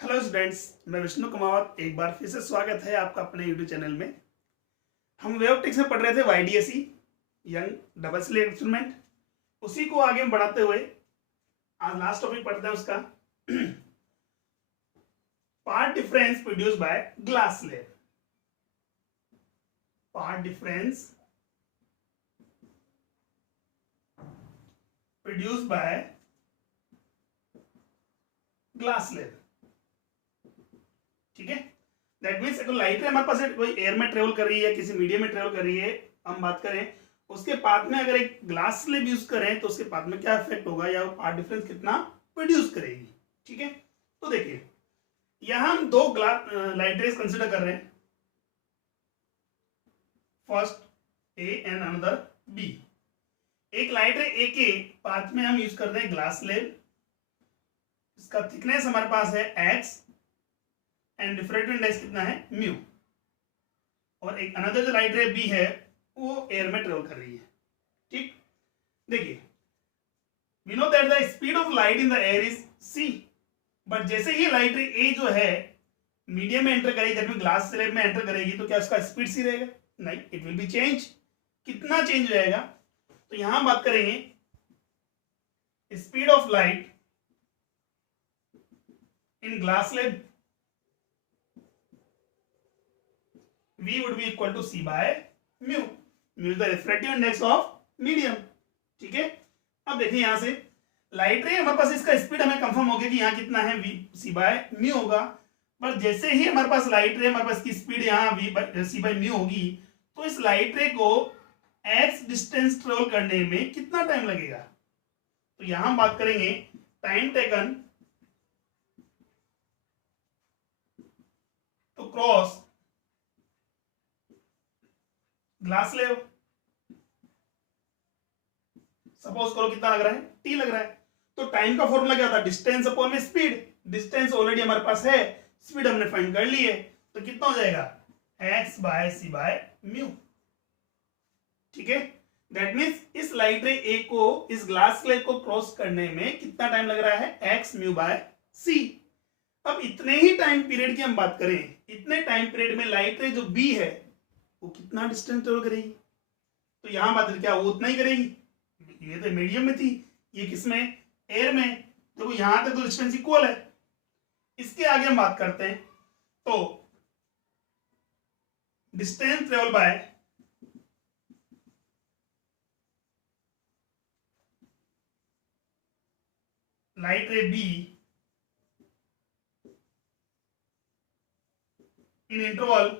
Hello students, मैं विष्णु कुमावत। एक बार फिर से स्वागत है आपका अपने यूट्यूब चैनल में। हम वे ऑप्टिक्स में पढ़ रहे थे YDSE young double slit instrument. उसी को आगे बढ़ाते हुए आज लास्ट टॉपिक पढ़ते हैं उसका path difference produce by glass slab. Path difference produce by glass slab. ठीक है, दैट मीन्स अगर लाइट हमारे पास कोई एयर में ट्रेवल कर रही है, किसी मीडियम में ट्रेवल कर रही है, हम बात करें उसके पाथ में अगर एक ग्लास स्लैब यूज करें तो उसके पाथ में क्या इफेक्ट होगा या वो पाथ डिफरेंस कितना प्रोड्यूस करेगी। ठीक है, तो देखिए यहां हम दो लाइट रेज कंसिडर कर रहे हैं, first A and another B. एक लाइट रे ए के पाथ में हम यूज कर रहे हैं ग्लास स्लैब, इसका थिकनेस हमारे पास है x एंड डिफ्रेक्टिव इंडेक्स कितना है म्यू। और एक अनदर जो लाइट रे बी है वो एयर में ट्रेवल कर रही है। ठीक, देखिए we know that the speed of light in the air is c, but जैसे ही लाइट रे ए जो है मीडियम में एंटर करेगी, दैट मीन ग्लास स्लैब में एंटर करेगी, तो क्या उसका स्पीड सी रहेगा? नहीं, इट विल बी चेंज। कितना चेंज हो जाएगा? तो यहां बात करेंगे speed of light in glass slab V would be equal to C by mu. Mu is the refractive index of medium. ठीक है, अब देखिए यहां से लाइट रे हमारे पास इसका स्पीड हमें कंफर्म हो गया कि यहाँ कितना है V C by mu होगा। पर जैसे ही हमारे पास लाइट रे हमारे पास की स्पीड यहाँ C by mu होगी, तो इस लाइट रे को x डिस्टेंस ट्रेवल करने में कितना टाइम लगेगा? तो यहां बात करेंगे time taken to cross glass slab. Suppose करो कितना लग रहा है? t लग रहा है। तो टाइम का फॉर्मूला क्या था? डिस्टेंस अपॉन में स्पीड। डिस्टेंस ऑलरेडी हमारे पास है, स्पीड हमने फाइंड कर ली है, तो कितना हो जाएगा? x by c by mu. ठीक है, दैट मीन्स इस लाइट रे ए को इस ग्लास स्लैब को क्रॉस करने में कितना टाइम लग रहा है? x mu by c। अब इतने ही टाइम पीरियड की हम बात करें, इतने टाइम पीरियड में लाइट रे जो b है वो कितना डिस्टेंस ट्रेवल करेगी? तो यहां बात क्या वो उतना ही करेगी? ये तो मीडियम में थी, ये किसमें? एयर में। देखो यहां तक तो डिस्टेंस इक्वल है। इसके आगे हम बात करते हैं, तो डिस्टेंस ट्रेवल बाय लाइट रे be in interval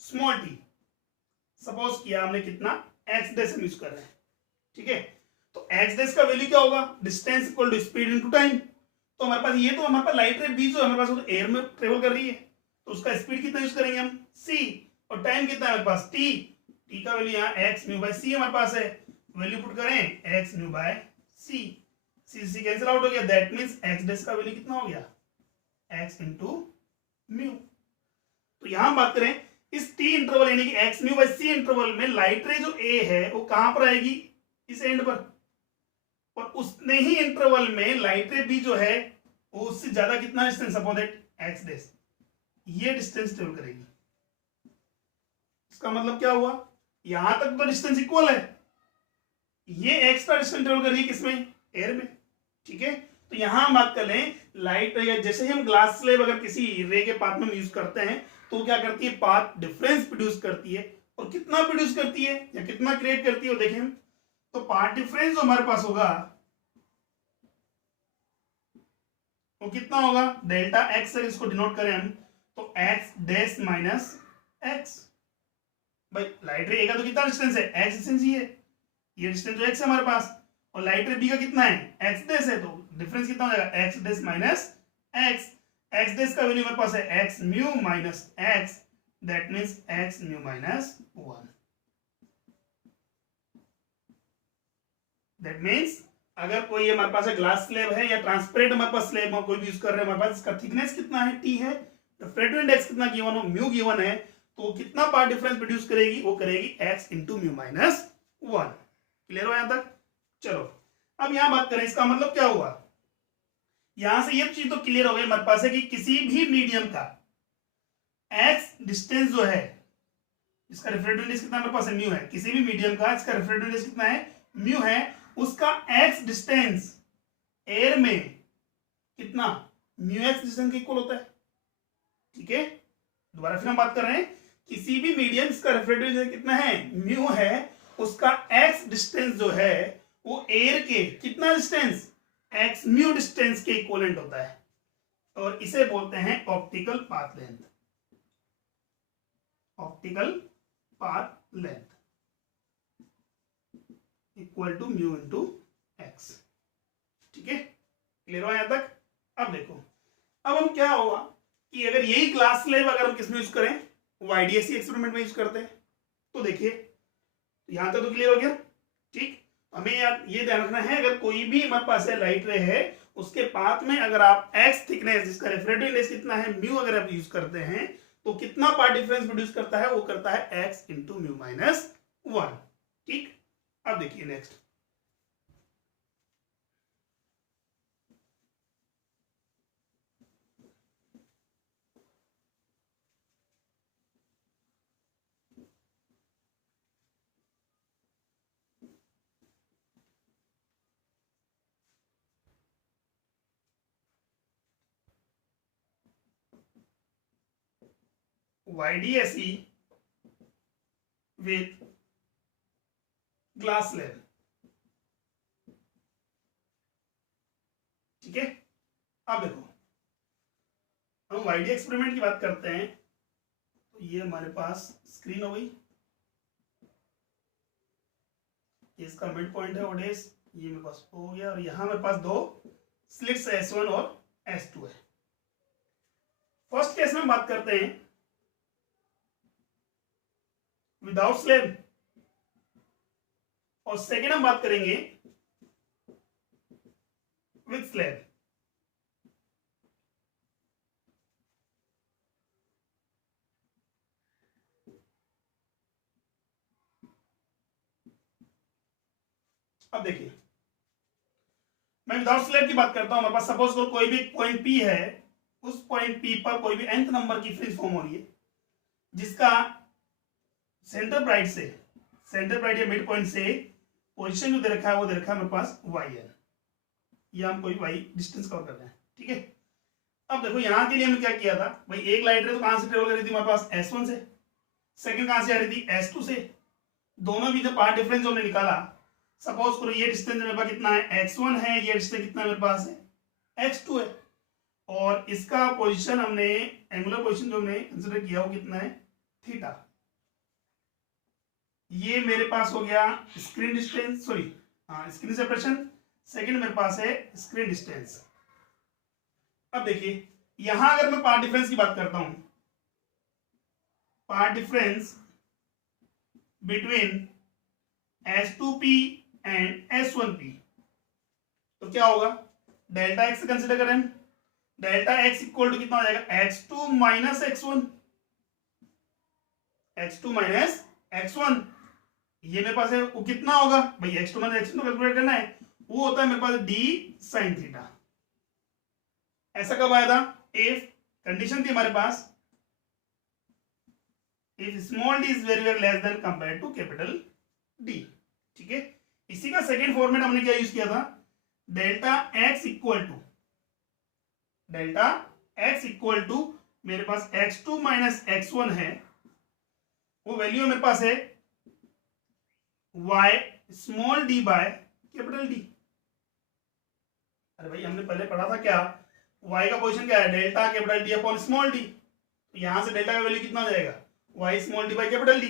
small T. Suppose किया हमने कितना? x डेस हम यूज कर रहे हैं। ठीक है, तो x डेस का वैल्यू क्या होगा? Distance equal to speed into time. तो हमारे पास ये तो हमारे पास लाइट रे बी जो हमारे पास वो तो एयर में ट्रेवल कर रही है, तो उसका स्पीड कितना यूज करेंगे हम? c। और टाइम कितना है हमारे पास? t। t का वैल्यू यहाँ x म्यू बाय c हमारे पास है, वैल्यू पुट करें x mu by c। c cancel out हो गया, दैट मींस x डेस का वैल्यू कितना हो गया? x into mu. तो यहां बात करें इस t इंटरवल यानी कि x mu by c interval में लाइट रे जो a है वो कहां पर आएगी? इस एंड पर। और उसने ही इंटरवल में लाइट रे b जो है वो उससे ज्यादा कितना डिस्टेंस अपॉन दैट x डेस, ये डिस्टेंस ट्रेवल करेगी। इसका मतलब क्या हुआ? यहां तक तो डिस्टेंस इक्वल है, ये एक्स्ट्रा डिस्टेंस ट्रेवल कर रही है किसमें? एयर में। ठीक है, तो यहां हम बात कर लें लाइट रे, जैसे ही हम ग्लास स्लैब अगर किसी रे के पाथ में यूज करते हैं तो क्या करती है? पाथ डिफरेंस प्रोड्यूस करती है। और कितना प्रोड्यूस करती है या कितना क्रिएट करती है वो देखें। तो पाथ डिफरेंस जो हमारे पास होगा वो कितना होगा? डेल्टा एक्स से इसको डिनोट करें हम, तो एक्स डैश माइनस एक्स। भाई लाइट रे ए का तो कितना डिस्टेंस है? एक्स डिस्टेंस ही है, ये डिस्टेंस जो एक्स है हमारे पास, और लाइट रे बी का कितना है? एक्स डैश है, तो डिफरेंस कितना हो जाएगा? X dash minus x. X dash का वैल्यू हमारे पास है x mu minus x, that means x mu minus 1। That means अगर कोई हमारे पास ग्लास स्लैब है या ट्रांसपेरेंट हमारे पास स्लैब कोई भी यूज कर रहे हैं, हमारे पास इसका थिकनेस कितना है? t है, रिफ्रैक्टिव इंडेक्स कितना गिवन हो? म्यू गिवन है, तो कितना पार्ट डिफरेंस प्रोड्यूस करेगी? वो करेगी x into mu minus 1। Clear हो यहां तक? चलो अब यहां बात करें, इसका मतलब क्या हुआ? यहां से ये चीज तो क्लियर हो गई हमारे पास है कि किसी भी मीडियम का एक्स डिस्टेंस जो है, इसका रिफ्रैक्टिव इंडेक्स कितना मेरे पास है, म्यू है, किसी भी मीडियम का इसका रिफ्रैक्टिव इंडेक्स कितना है, म्यू है, उसका एक्स डिस्टेंस एयर में कितना, म्यू एक्स डिस्टेंस के इक्वल होता है। ठीक है, दोबारा फिर हम बात कर रहे हैं, किसी भी मीडियम का रिफ्रैक्टिव इंडेक्स कितना है, म्यू है, उसका एक्स डिस्टेंस जो है वो एयर के कितना डिस्टेंस, एक्स म्यू डिस्टेंस के इक्वलेंट होता है, और इसे बोलते हैं optical path length, optical path length equal to mu into x. ठीक है, क्लियर हुआ यहां तक। अब देखो, अब हम क्या होगा कि अगर यही ग्लास स्लेब अगर हम किसमें यूज करें, वाईडीएससी एक्सपेरिमेंट में यूज करते हैं, तो देखिए यहां तक तो क्लियर हो गया। ठीक, हमें यार ये ध्यान रखना है, अगर कोई भी हमारे पास है लाइट रे है, उसके पाथ में अगर आप एक्स थिकनेस जिसका रिफ्रैक्टिव इंडेक्स कितना है, म्यू अगर आप यूज करते हैं, तो कितना पार्ट डिफरेंस प्रोड्यूस करता है, वो करता है एक्स इंटू म्यू माइनस 1। ठीक, अब देखिए next, YDSE with glass slab। ठीक है, अब देखो हम YD एक्सपेरिमेंट की बात करते हैं, तो ये हमारे पास स्क्रीन हो गई, ये इसका मिड पॉइंट है ओडेस, ये मेरे पास हो गया, और यहां मेरे पास दो स्लिट्स S1 और S2 है। फर्स्ट केस में बात करते हैं विदाउट स्लैब, और सेकेंड हम बात करेंगे विथ स्लैब। अब देखिए, मैं विदाउट स्लैब की बात करता हूं, हमारे पास सपोज करो कोई भी पॉइंट पी है, उस पॉइंट पी पर कोई भी nth नंबर की फ्रिंज फॉर्म हो रही है, जिसका सेंटर ब्राइट से, सेंटर ब्राइट या मिड पॉइंट से पोजीशन जो दे रखा है वो दे रखा है मेरे पास YN, या हम कोई y डिस्टेंस कवर कर रहे हैं। ठीक है, अब देखो यहां के लिए हमने क्या किया था भाई, एक लाइट रे तो कहां से ट्रेवल कर रही थी हमारे पास S1 से, सेकंड कहां से आ रही थी S2 से, दोनों भी जो पार्ट डिफरेंस हमने निकाला, सपोज करो ये डिस्टेंस मेरे पास कितना है, x1 है, ये डिस्टेंस कितना मेरे पास है, x2 है, और इसका पोजीशन हमने, एंगुलर पोजीशन जो हमने कंसीडर किया वो कितना है, थीटा। ये मेरे पास हो गया स्क्रीन डिस्टेंस, सॉरी हाँ स्क्रीन सेपरेशन, सेकंड मेरे पास है स्क्रीन डिस्टेंस। अब देखिए यहां अगर मैं पार्ट डिफरेंस की बात करता हूं, path difference between S2P and S1P, तो क्या होगा, डेल्टा एक्स कंसिडर करें, डेल्टा एक्स इक्वल टू कितना हो जाएगा, x2 minus x1, x2 minus x1, ये मेरे पास है वो कितना होगा भाई, x2 माइनस x1 तो कैलकुलेट करना है, वो होता है मेरे पास d sin थीटा। ऐसा कब आया था, इफ कंडीशन थी हमारे पास, if small d is very very less than compare to capital D। ठीक है, इसी का सेकेंड फॉर्मेट हमने क्या यूज किया था, delta x equal to, delta x equal to मेरे पास x2 माइनस x1 है, वो वैल्यू मेरे पास है y small d by capital D। अरे भाई हमने पहले पढ़ा था क्या, y का पोजीशन क्या है, delta capital D upon small d, तो यहां से डेल्टा का वैल्यू कितना हो जाएगा, y small d by capital D,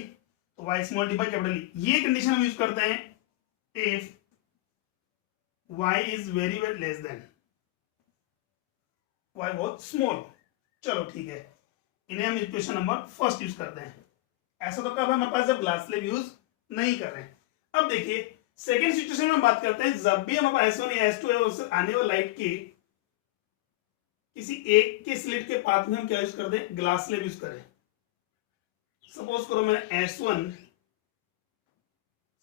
तो y small d by capital D। ये कंडीशन हम यूज करते हैं if y is very very less then, y बहुत स्मॉल। चलो ठीक है, इन्हें हम इक्वेशन नंबर फर्स्ट यूज करते हैं। ऐसा तो कब हमारे पास जब ग्लास स्लेब यूज नहीं कर रहे हैं। अब देखिए सेकेंड सिचुएशन में बात करते हैं, जब भी हमारे पास S1 या S2 है, उससे आने वाली लाइट के किसी एक के स्लिट के पाथ में हम क्या यूज करते हैं, ग्लास स्लेब यूज करें। सपोज करो मैंने S1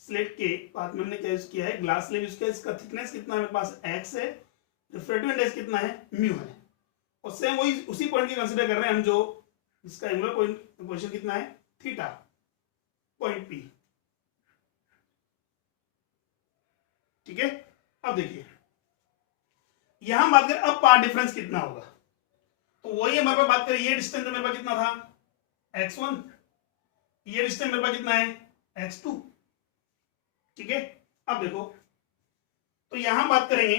स्लिट के पाथ में हमने क्या यूज किया है, ग्लास स्लेब यूज किया, इसका थिकनेस कितना है मेरे पास x है, रिफ्रैक्टिव इंडेक्स कितना है, म्यू है। और सेम वही उसी पॉइंट की कंसीडर कर रहे हैं हम, जो इसका एंगुलर पोजीशन कितना है, थीटा, पॉइंट पी। ठीक है, अब देखिए यहां बात करें अब पाथ डिफरेंस कितना होगा, तो वही हमारे पास बात करें, ये डिस्टेंस मेरे पास कितना था, x1, ये डिस्टेंस मेरे पास कितना है, x2। ठीक है, अब देखो तो यहां बात करेंगे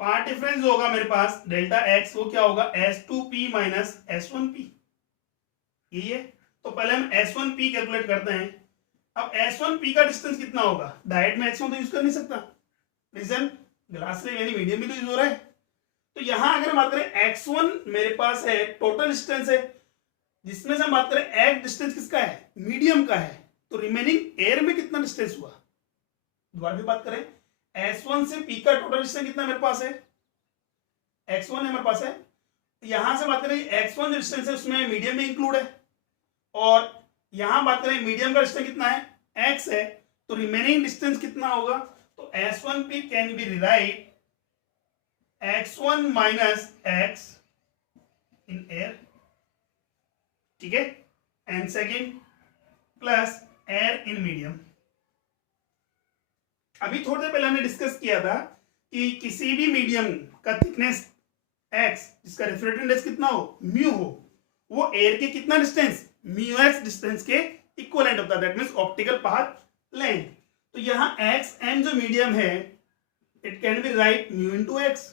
पाथ डिफरेंस जो होगा मेरे पास डेल्टा x, वो क्या होगा, s2p माइनस s1p, यही है। तो पहले हम s1p कैलकुलेट करते हैं। अब s1p का डिस्टेंस कितना होगा, डायरेक्ट में x1 तो यूज कर नहीं सकता, रीजन ग्लास स्लैब यानी मीडियम भी तो यूज हो रहा है। तो यहां अगर हम बात करें x1 मेरे पास है, टोटल डिस्टेंस है, जिसमें से हम बात करें x डिस्टेंस किसका है, मीडियम का है, तो रिमेनिंग एयर में कितना डिस्टेंस हुआ। दोबारा भी बात करें, S1 से P का टोटल डिस्टेंस कितना मेरे पास है, x1 है मेरे पास है। यहां से बात करें x1 जो डिस्टेंस है उसमें मीडियम में इंक्लूड है, और यहां बात करें मीडियम का डिस्टेंस कितना है, x है, तो रिमेनिंग डिस्टेंस कितना होगा, तो S1P can be rewrite x1 minus x in air, ठीक है, and second plus air in medium. अभी थोड़ी देर पहले हमने डिस्कस किया था कि किसी भी मीडियम का थिकनेस x जिसका रिफ्रैक्टिव इंडेक्स कितना हो, म्यू हो, वो एयर के कितना डिस्टेंस, म्यू एक्स डिस्टेंस के इक्विवेलेंट होता है, that means optical path length. तो यहां x m जो मीडियम है, it can be right mu into x,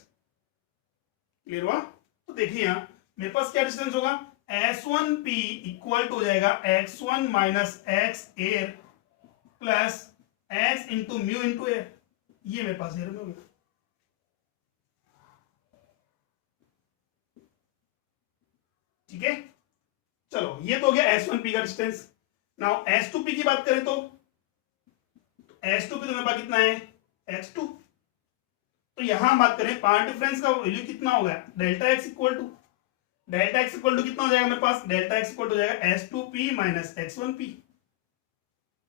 clear हुआ। तो देखिए यहां मेरे पास क्या डिस्टेंस होगा, S1P इक्वल टू हो जाएगा x1 minus x air plus x into mu into air, ये मेरे पास एयर में हो गया। ठीक है, चलो ये तो हो गया S1P का डिस्टेंस। नाउ S2P की बात करें तो S2P तो मेरे पास कितना है, x2। तो यहां बात करें पाथ डिफरेंस का वैल्यू कितना होगा, डेल्टा x इक्वल टू कितना हो जाएगा मेरे पास, डेल्टा x इक्वल टू हो जाएगा S2P माइनस x1P।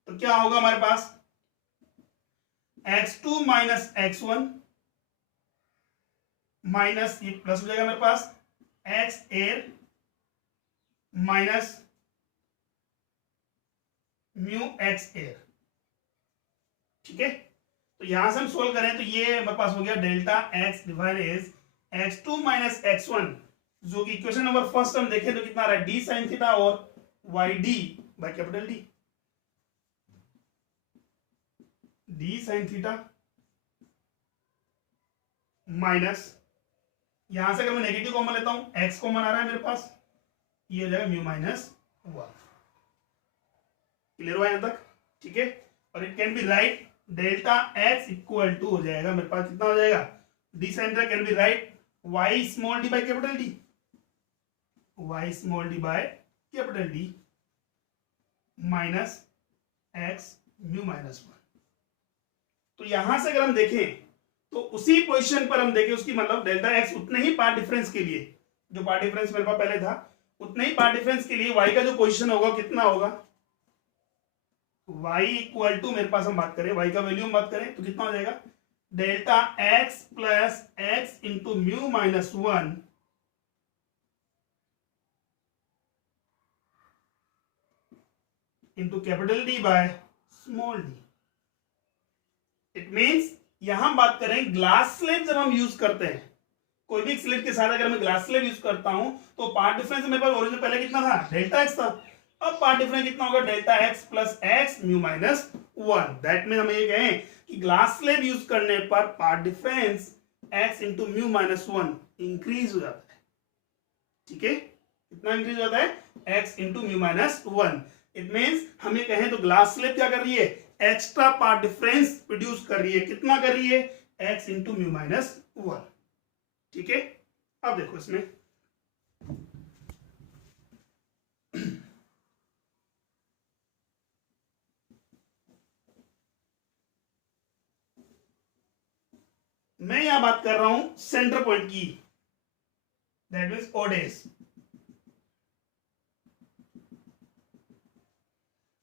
तो क्या होगा हमारे पास, x2 माइनस x1 माइनस ये प्लस हो जाएगा मेरे पास x air minus mu x air. ठीक है, तो यहां से हम सोल्व करें तो ये हमारे पास हो गया delta x divide is x2 minus x1, जो कि इक्वेशन नंबर फर्स्ट हम देखें तो कितना आ रहा है, d sin थीटा और yd by capital D, d sin theta minus, यहां से अगर मैं नेगेटिव कॉमन लेता हूं, x कॉमन आ रहा है मेरे पास, ये हो जाएगा म्यू माइनस 1। क्लियर हुआ यहां तक, ठीक है। और it can be right delta x equal to हो जाएगा मेरे पास कितना हो जाएगा, d sin theta can be right y small d by capital D, y small d by capital D minus x mu minus 1। तो यहां से अगर हम देखें तो उसी पोजीशन पर हम देखें, उसकी मतलब डेल्टा x उतने ही पार्ट डिफरेंस के लिए, जो पार्ट डिफरेंस मेरे पास पहले था उतने ही पार्ट डिफरेंस के लिए y का जो पोजीशन होगा कितना होगा, y इक्वल टू मेरे पास हम बात करें, y का वैल्यू हम बात करें तो कितना हो जाएगा, delta x plus x into mu minus 1 into capital D by small d। It means यहां बात करें ग्लास स्लेब जब हम यूज करते हैं, कोई भी स्लेब के साथ अगर मैं ग्लास स्लेब यूज करता हूं तो पार्ट डिफरेंस मेरे पास ओरिजिनल पहले कितना था, डेल्टा x था। अब पार्ट डिफरेंस कितना होगा, delta x plus x mu minus 1। That mean हम ये कहें कि ग्लास स्लेब यूज करने पर path difference x into mu minus 1 increase हो जाता है। ठीक है, कितना इंक्रीज हो जाता है, x into mu minus 1। It means हम ये कहें तो ग्लास स्लेब क्या कर रही है, एक्स्ट्रा पार्ट डिफरेंस प्रोड्यूस कर रही है, कितना कर रही है, x इंटू म्यू माइनस 1। ठीक है, अब देखो इसमें मैं यहां बात कर रहा हूं सेंटर पॉइंट की, दैट मीन्स ओडेस।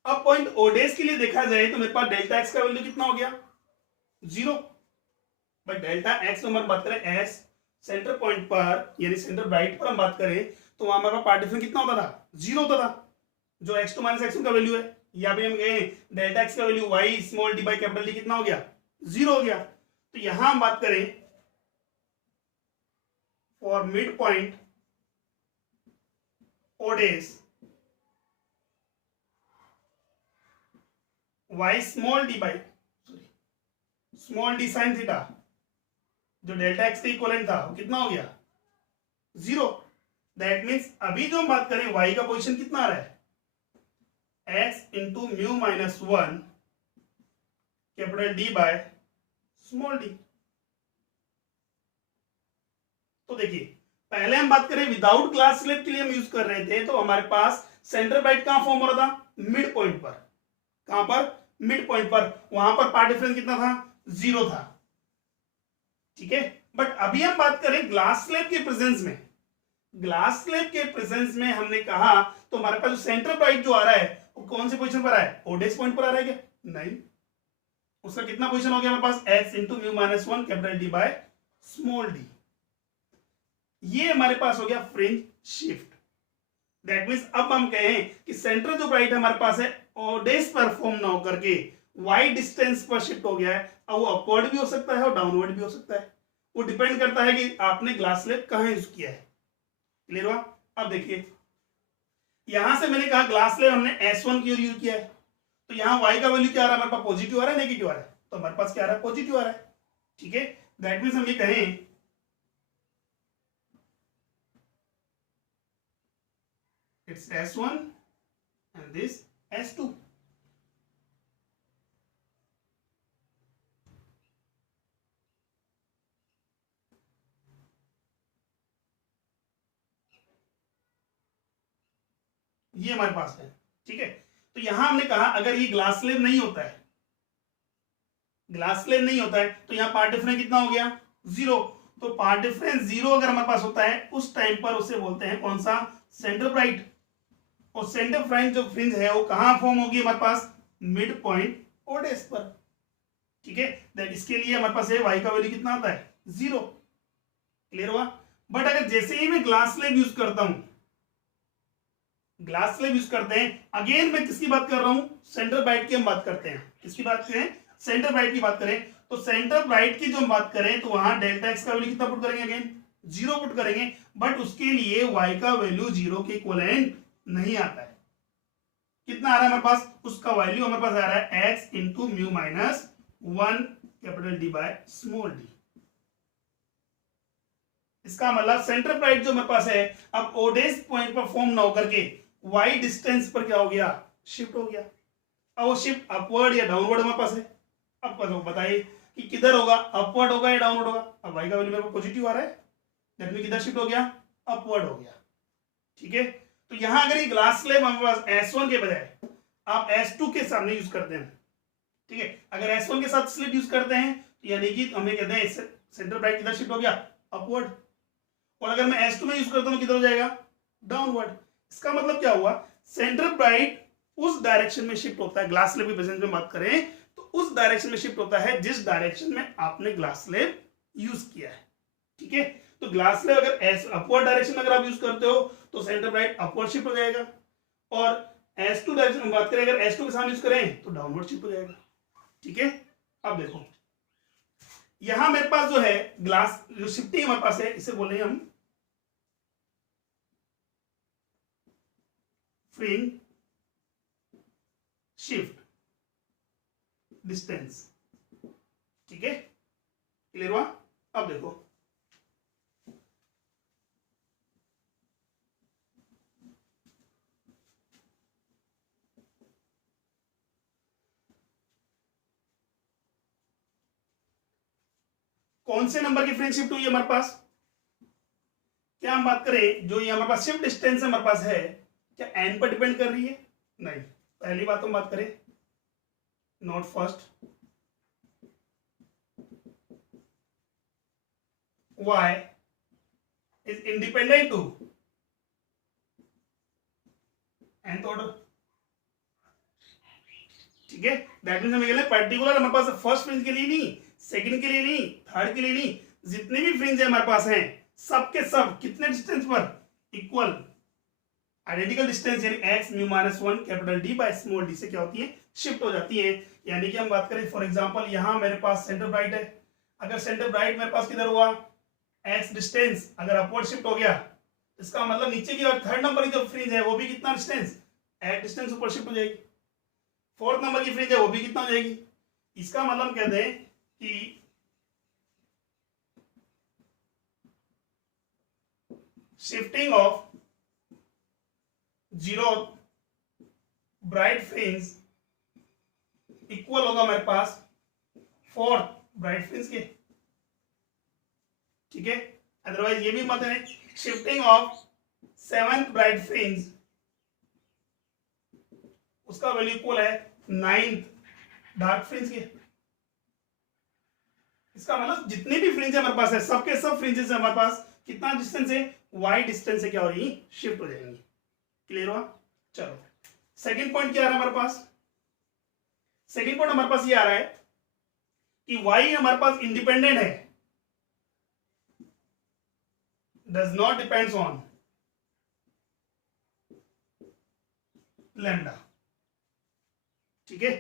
अब पॉइंट ओडेस के लिए देखा जाए तो मेरे पास डेल्टा एक्स का वैल्यू कितना हो गया, 0। बट डेल्टा एक्स में हम बात करें एस सेंटर पॉइंट पर यानी सेंटर राइट पर हम बात करें तो वहां हमारे पास पार्ट डिफरेंस कितना होता था, 0 होता था, जो x2 माइनस x1 का वैल्यू है। या भी हम कहें डेल्टा x का value y small D by capital D कितना हो गया, 0 हो गया। तो यहां हम बात करें फॉर मिड पॉइंट ओडेस y small D by small D sine theta, जो डेल्टा एक्स का इक्वलेंट था वो कितना हो गया, 0। दैट मीन्स अभी जो हम बात करें y का पोजीशन कितना आ रहा है, x into mu minus 1 capital D by small D. तो देखिए पहले हम बात करें विदाउट ग्लास स्लैब के लिए हम यूज कर रहे थे, तो हमारे पास सेंटर बाइट कहां फॉर्म हो रहा था, मिड पॉइंट पर। कहां पर, मिड पॉइंट पर। वहां पर पार्ट डिफरेंस कितना था, 0 था, ठीक है। बट अभी हम बात करें ग्लास स्लैब के प्रेजेंस में, ग्लास स्लैब के प्रेजेंस में हमने कहा तो हमारे पास जो सेंटर बाइट जो आ रहा है वो कौन से पोजीशन पर आ है, ओडेस पॉइंट पर आ रहा है क्या, नहीं। उसका कितना पोजीशन हो गया हमारे पास, x into mu minus 1 capital D by small D. ये हमारे पास हो गया फ्रिंज शिफ्ट। दैट मींस अब हम कहें कि सेंटर जो राइट हमारे पास है ओडेस पर फॉर्म ना होकर के y डिस्टेंस पर शिफ्ट हो गया है। अब वो अपवर्ड भी हो सकता है और डाउनवर्ड भी हो सकता है, वो डिपेंड करता है कि आपने ग्लास स्लैब कहां यूज किया है। क्लियर हुआ। अब देखिए यहां से मैंने कहा ग्लास स्लैब हमने S1 की ओर यूज किया है, तो यहां y का वैल्यू क्या आ रहा है हमारे पास, पॉजिटिव आ रहा है नेगेटिव आ रहा है, तो हमारे पास क्या आ रहा है, पॉजिटिव आ रहा है, ठीक है। दैट मींस हम ये कहें it's S1 and this S2। ये हमारे पास है, ठीक है। तो यहां हमने कहा अगर ये ग्लास स्लैब नहीं होता है, ग्लास स्लैब नहीं होता है तो यहां पार्ट डिफरेंस कितना हो गया, 0। तो पार्ट डिफरेंस 0 अगर हमारे पास होता है उस टाइम पर उसे बोलते हैं कौन सा, सेंटर ब्राइट। और सेंटर फ्रिंज जो फ्रिंज है वो कहां फॉर्म होगी हमारे पास, मिड पॉइंट ओडेस पर, ठीक है। दैट इसके लिए हमारे पास है y का वैल्यू कितना आता है, 0। क्लियर हुआ। बट अगर जैसे ही मैं ग्लास स्लैब यूज करता हूं, ग्लास स्लैब यूज करते हैं, अगेन मैं किसकी बात कर रहा हूं, सेंटर ब्राइट की हम बात करते हैं, किसकी बात करें, सेंटर ब्राइट की बात करें। तो सेंटर ब्राइट की जो हम बात करें तो वहां डेल्टा एक्स का वैल्यू कितना पुट करेंगे, अगेन 0 पुट करेंगे। बट उसके लिए y का वैल्यू 0 के इक्विवेलेंट नहीं आता है। कितना आ रहा है हमारे पास, उसका वैल्यू हमारे पास आ रहा है x into mu minus 1 capital D by small D. इसका मतलब सेंटर ब्राइट जो हमारे पास है अब ओडेस पॉइंट पर फॉर्म ना होकर के y डिस्टेंस पर क्या हो गया, शिफ्ट हो गया। अब वो शिफ्ट अपवर्ड या डाउनवर्ड हमारे पास है। अब बताइए कि किधर होगा, अपवर्ड होगा या डाउनवर्ड होगा। अब y का वैल्यू मेरे को पॉजिटिव आ रहा है, दैट मीन किधर शिफ्ट हो गया, अपवर्ड हो गया, ठीक है। तो यहां अगर ये ग्लास स्लैब हमारे पास S1 के बजाय आप S2 के सामने यूज करते हैं, ठीक है। अगर S1 के साथ स्लिप यूज करते हैं तो यानी कि हमें कहते हैं सेंटर ब्राइट किधर शिफ्ट हो गया, अपवर्ड। और अगर मैं S2 में यूज करता हूं किधर हो जाएगा, डाउनवर्ड। इसका मतलब क्या हुआ, सेंटर ब्राइट उस डायरेक्शन में शिफ्ट होता है, ग्लास स्लैब की प्रेजेंस में बात करें तो उस डायरेक्शन में शिफ्ट होता है जिस डायरेक्शन में आपने ग्लास स्लैब यूज किया है, ठीक है। तो ग्लास स्लैब अगर अपवर्ड डायरेक्शन में अगर आप यूज करते हो तो सेंटर ब्राइट अपवर्ड शिफ्ट हो जाएगा, और S2 डायरेक्शन में बात करें अगर S2 के साथ यूज करें तो डाउनवर्ड शिफ्ट हो जाएगा, ठीक है। अब देखो यहां मेरे पास जो है ग्लास जो शिफ्टिंग हमारे पास है इसे बोलेंगे हम फ्रिंज शिफ्ट डिस्टेंस, ठीक है। क्लियर हुआ। अब देखो कौन से नंबर की फ्रिंज शिफ्ट हुई है हमारे पास, क्या हम बात करें जो ये हमारे पास शिफ्ट डिस्टेंस हमारे पास है क्या n पर डिपेंड कर रही है, नहीं। पहली बात हम बात करें node first, y is independent to nth order, ठीक है। दैट मींस हमें पर्टिकुलर हमारे पास फर्स्ट फ्रिंज के लिए नहीं सेकंड के लिए नहीं, थर्ड के लिए नहीं, जितने भी फ्रिंज है हमारे पास हैं सबके सब कितने डिस्टेंस पर, इक्वल आइडेंटिकल डिस्टेंस, यानी x mu minus 1 capital D by small d से क्या होती है, शिफ्ट हो जाती है। यानी कि हम बात करें फॉर एग्जांपल यहां मेरे पास सेंटर ब्राइट है, अगर सेंटर ब्राइट मेरे पास किधर हुआ, x डिस्टेंस अगर अपवर्ड शिफ्ट हो गया, इसका मतलब नीचे की और थर्ड नंबर की जो फ्रिंज है वो भी कितना डिस्टेंस, x डिस्टेंस ऊपर शिफ्ट हो जाएगी। फोर्थ नंबर की फ्रिंज है वो भी कितना हो जाएगी। इसका मतलब कहते हैं कि shifting of zero bright fringe equal होगा मेरे पास फोर्थ ब्राइट फ्रिंज के, ठीक है। अदरवाइज ये भी मत है shifting of seventh bright fringe, उसका वैल्यू इक्वल है नाइन्थ डार्क फ्रिंज के। इसका मतलब जितने भी फ्रिंज हमारे पास है सबके सब फ्रिंजेस हमारे पास कितना डिस्टेंस है, y डिस्टेंस से क्या हो रही, शिफ्ट हो जाएंगी। क्लियर हुआ। चलो सेकंड पॉइंट क्या आ रहा है हमारे पास, सेकंड पॉइंट हमारे पास ये आ रहा है कि y हमारे पास इंडिपेंडेंट है, does not depends on lambda, ठीक है।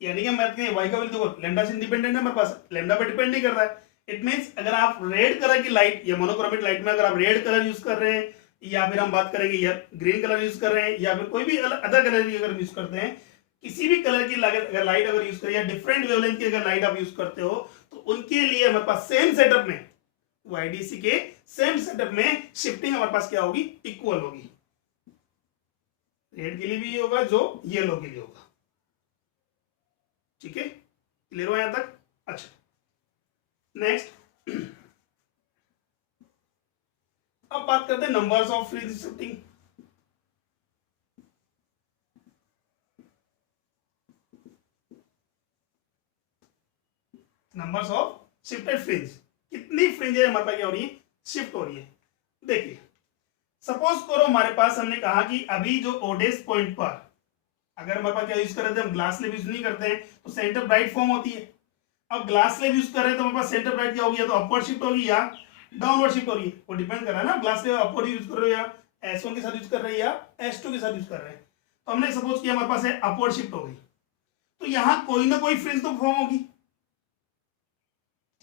यानी कि हम बात करें y का वैल्यू देखो लैम्डा से इंडिपेंडेंट है हमारे पास, लैम्डा पर डिपेंड नहीं कर रहा है। इट मींस अगर आप रेड कलर की लाइट या मोनोक्रोमेटिक लाइट में अगर आप रेड कलर यूज कर रहे हैं, या फिर हम बात करेंगे या ग्रीन कलर यूज कर रहे हैं, या फिर कोई भी अदर कलर की अगर यूज करते हैं, किसी भी कलर की अगर लाइट अगर यूज करें या डिफरेंट वेवलेंथ की अगर लाइट आप यूज करते हो, तो उनके लिए हमारे पास सेम सेटअप में YDC के सेम सेटअप में शिफ्टिंग हमारे पास क्या होगी, इक्वल होगी। रेड के लिए भी होगा जो येलो के लिए होगा, ठीक है। क्लियर हुआ यहां तक। अच्छा नेक्स्ट अब बात करते हैं numbers of fringe shifting. Numbers of shifted fringe, कितनी फ्रिंजें हमारे पास क्या हो रही है, शिफ्ट हो रही है। देखिए सपोज करो हमारे पास हमने कहा कि अभी जो ओडेस पॉइंट पर अगर हमारे पास क्या यूज कर रहे थे, हम ग्लास स्लैब यूज नहीं करते हैं तो सेंटर ब्राइट फॉर्म होती है। अब ग्लास स्लैब यूज कर रहे हैं तो हमारे पास सेंटर ब्राइट क्या होगी, या तो अपवर्ड शिफ्ट होगी या डाउनवर्ड शिफ्ट हो रही है, वो डिपेंड कर रहा है ना, ग्लास स्लैब अपवर्ड यूज कर रहे हो या S1 के साथ यूज कर रहे हैं या S2 के साथ यूज कर रहे हैं। तो हमने सपोज किया हमारे पास है अपवर्ड शिफ्ट हो गई, तो यहां कोई ना कोई फ्रिंज तो फॉर्म होगी,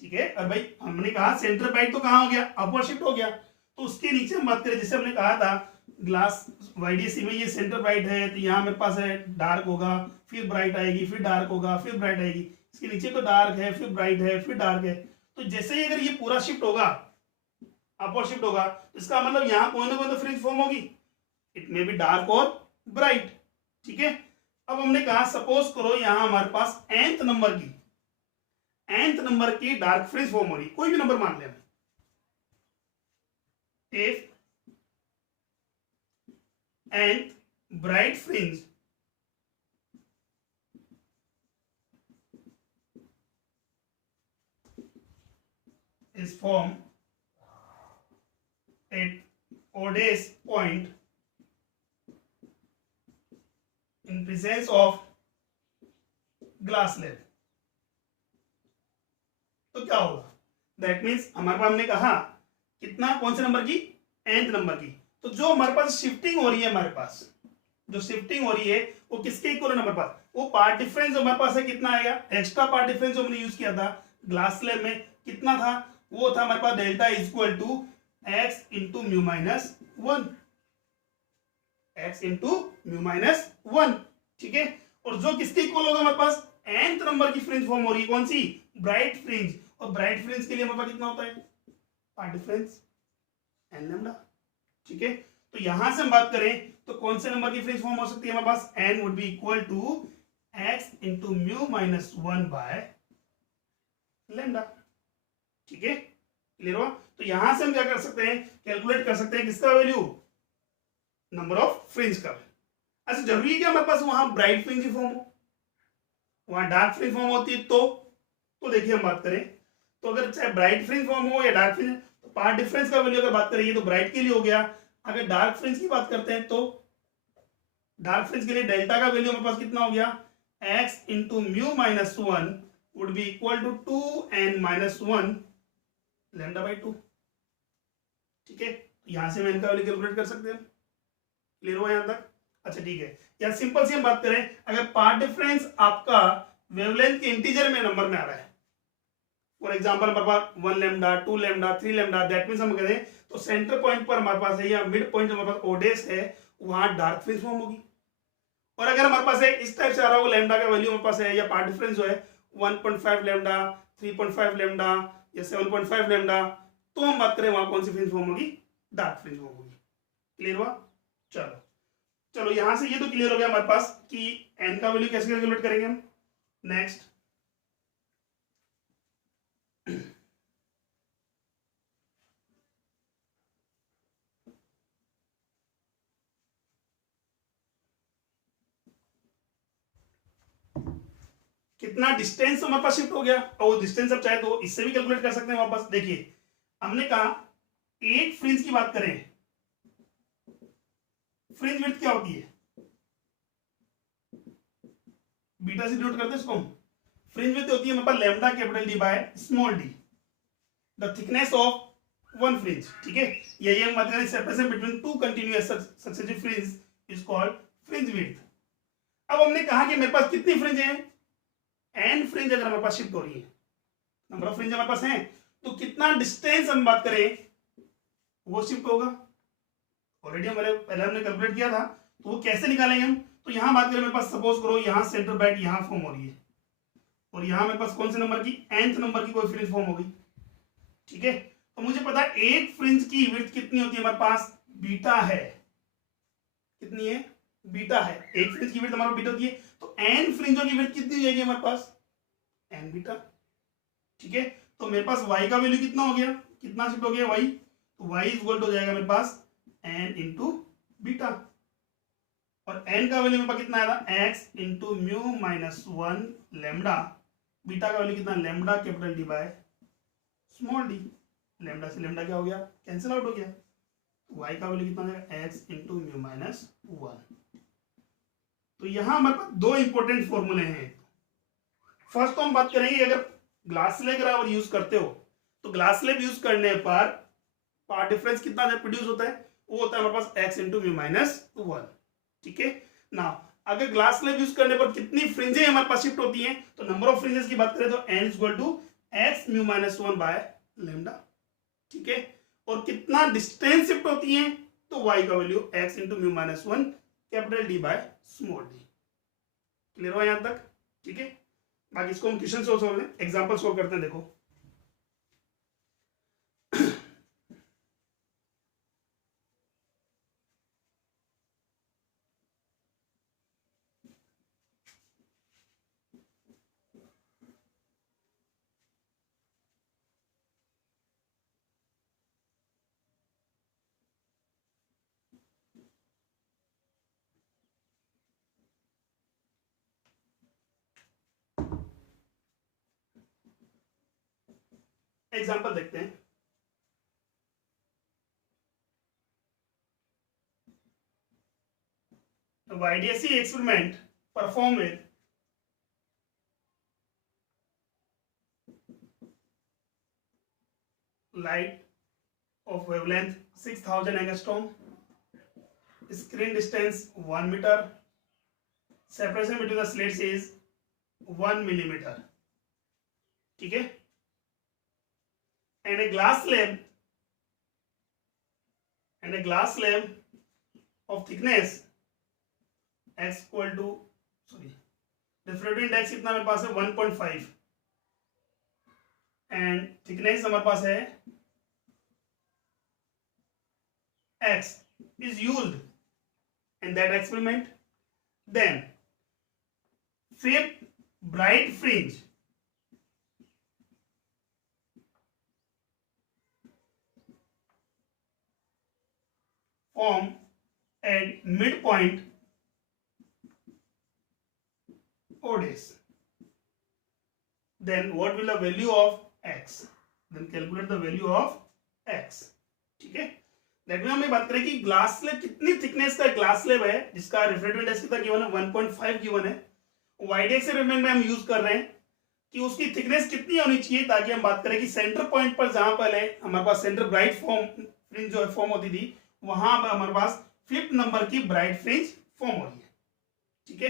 ठीक है। और भाई हमने कहा सेंटर ब्राइट तो कहां हो गया, अपवर्ड शिफ्ट हो गया, तो उसके नीचे हम बात करें जैसे हमने कहा था ग्लास YDC में ये सेंटर ब्राइट है, तो यहाँ मेरे पास है डार्क होगा, फिर ब्राइट आएगी, फिर डार्क होगा, फिर ब्राइट आएगी, इसके नीचे तो डार्क है, फिर ब्राइट है, फिर डार्क है। तो जैसे ही अगर ये पूरा शिफ्ट होगा, अपवर्ड शिफ्ट होगा, तो इसका मतलब यहाँ कोई ना कोई तो फ्रिंज फॉर्म होगी, इट मे बी डार्क और ब्राइट, ठीक है। अब हमने कहा सपोज करो यहाँ हमारे पास nth नंबर की डार्क फ्रिंज फॉर्म हो रही, कोई भी नंबर मान लें, if nth bright fringe is formed at oddest point in presence of glass slab, तो क्या होगा, दैट मीन्स हमारे पास हमने कहा कितना, कौन से नंबर की, nth नंबर की, तो जो हमारे पास शिफ्टिंग हो रही है, हमारे पास जो शिफ्टिंग हो रही है वो किसके इक्वल है हमारे पास, वो पार्ट डिफरेंस हमारे पास है कितना आएगा, एक्स्ट्रा पार्ट डिफरेंस जो हमने यूज किया था ग्लास स्लैब में कितना था, वो था हमारे पास delta is equal to x into mu minus 1, x into mu minus 1, ठीक है। और जो किसके इक्वल होगा हमारे पास, nth नंबर की फ्रिंज फॉर्म हो रही है, कौन सी, ब्राइट फ्रिंज, और ब्राइट फ्रिंज के लिए हमारे पास कितना होता है, पार्ट डिफरेंस n लैम्डा, ठीक है। तो यहां से हम बात करें तो कौन से नंबर की फ्रिंज फॉर्म हो सकती है हमारे पास, n would be equal to x into mu minus 1 by lambda, ठीक है। क्लियर हुआ। तो यहां से हम क्या कर सकते हैं, कैलकुलेट कर सकते हैं किसका वैल्यू, नंबर ऑफ फ्रिंज का। ऐसा जरूरी है कि हमारे पास वहां ब्राइट फ्रिंज ही फॉर्म हो, वहां डार्क फ्रिंज फॉर्म होती है तो देखिए हम बात करें तो अगर चाहे ब्राइट फ्रिंज फॉर्म हो या डार्क फ्रिंज, तो पार्ट डिफरेंस का वैल्यू अगर बात करेंगे तो ब्राइट के लिए हो गया। अगर डार्क फ्रिंज की बात करते हैं तो डार्क फ्रिंज के लिए डेल्टा का वैल्यू हमारे पास कितना हो गया, x into mu minus 1 would be equal to 2n-1 lambda by 2। ठीक है, यहां से मैं इनका वैल्यू कैलकुलेट कर सकते हैं। क्लियर हुआ यहां तक? अच्छा ठीक है, या सिंपल सी हम बात करें, अगर पार्ट डिफरेंस आपका वेवलेंथ के इंटीजर में नंबर में आ रहा है, फॉर एग्जांपल हमारे पास 1 lambda 2 lambda 3 lambda, that means हम करें तो सेंटर पॉइंट पर हमारे पास है या मिड पॉइंट हमारे पास ओडेस है, वहां डार्क फ्रिंज फॉर्म होगी। और अगर हमारे पास है इस टाइप से आ रहा हो लैम्डा का वैल्यू हमारे पास है या पार्ट डिफरेंस जो है 1.5 लैम्डा 3.5 लैम्डा या 7.5 लैम्डा, तो हम बात करें वहां कौन सी फ्रिंज फॉर्म होगी? डार्क फ्रिंज फॉर्म होगी। क्लियर हुआ? चलो चलो यहां से ये तो क्लियर हो गया हमारे पास कि एन का वैल्यू कैसे कैलकुलेट करेंगे हम। नेक्स्ट कितना डिस्टेंस हमारे पास शिफ्ट हो गया, और वो डिस्टेंस अब चाहे तो इससे भी कैलकुलेट कर सकते हैं वापस। देखिए हमने कहा एक फ्रिंज की बात करें, फ्रिंज विड्थ क्या होती है? बीटा से डिनोट करते हैं इसको हम। फ्रिंज विड्थ होती है हमारे पास lambda capital D by small D, the thickness of one fringe. ठीक है, यही हम बात करें separation between two continuous successive fringe is called fringe width. अब हमने कहा कि मेरे पास कितनी फ्रिंज है? एन फ्रिंज अगर हमारे पास शिफ्ट हो रही है, नंबर ऑफ फ्रिंज हमारे पास है, तो कितना डिस्टेंस हम बात करें वो शिफ्ट होगा। ऑलरेडी हमारे पहले हमने कैलकुलेट किया था, तो वो कैसे निकालेंगे हम? तो यहां बात करें मेरे पास सपोज करो यहां सेंटर बैट यहां फॉर्म हो रही है, और यहां मेरे पास कौन से नंबर की? nth नंबर की कोई फ्रिंज फॉर्म हो गई। ठीक है, तो मुझे पता है एक फ्रिंज की विड्थ कितनी होती है हमारे पास? बीटा है। कितनी है? बीटा है। एक फ्रिंज की विड्थ हमारे बीटा होती है, तो n फ्रिंजों की विड्थ कितनी हो जाएगी हमारे पास? n beta. ठीक है, तो मेरे पास y का वैल्यू कितना हो गया? कितना शिफ्ट हो गया y? तो y इज इक्वल टू हो जाएगा मेरे पास n इंटू बीटा, और n का वैल्यू मेरे पास कितना आया? x into mu minus 1 lambda, beta का वैल्यू कितना? Lambda capital D by small D. Lambda से लैम्डा क्या हो गया? कैंसिल आउट हो गया। y का वैल्यू कितना हो जाएगा? x into mu minus 1। तो यहां हमारे पास दो इंपॉर्टेंट फॉर्मूले हैं। फर्स्ट तो हम बात करेंगे, अगर ग्लास स्लैब अगर यूज करते हो तो ग्लास स्लैब यूज करने पर पार्ट डिफरेंस कितना प्रोड्यूस होता है? वो होता है हमारे पास x इंटू म्यू माइनस 1। ठीक है ना, अगर ग्लास स्लैब यूज करने पर कितनी फ्रिंजें हमारे पास शिफ्ट होती हैं? तो नंबर ऑफ फ्रिंजेस की बात करें तो n is equal to x mu minus 1 by lambda. ठीक है, और कितना डिस्टेंस शिफ्ट होती है? तो y का value x into mu minus 1 capital D by small D. Clear हुआ यहां तक? ठीक है, बाकी इसको हम क्वेश्चन सोल्व करते हैं, एग्जांपल सोल्व करते हैं। देखो एग्जांपल देखते हैं। YDSC experiment performed with light of wavelength 6000 angstrom, screen distance 1 meter, separation between the slits is 1 millimeter. ठीक है, and a glass slab of thickness x equal to refractive index कितना मेरे पास है? 1.5, एंड थिकनेस हमारे पास है x is used in that experiment. Then fifth bright fringe form at midpoint ODs. Then what will the value of x? Then calculate the value of x. ठीक है, that mean हम बात करें कि glass slab कितनी thickness का glass slab है जिसका रिफ्रैक्टिव इंडेक्स कितना गिवन है? 1.5 गिवन है। YDX एक्सपेरिमेंट में हम यूज कर रहे हैं कि उसकी थिकनेस कितनी होनी चाहिए, ताकि हम बात करें कि सेंटर पॉइंट पर जहां पहले हमारे पास सेंटर ब्राइट फॉर्म फ्रिंज जो है फॉर्म होती थी, वहां पर हमारे पास 5th नंबर की ब्राइट फ्रिंज फॉर्म हो रही है। ठीक है,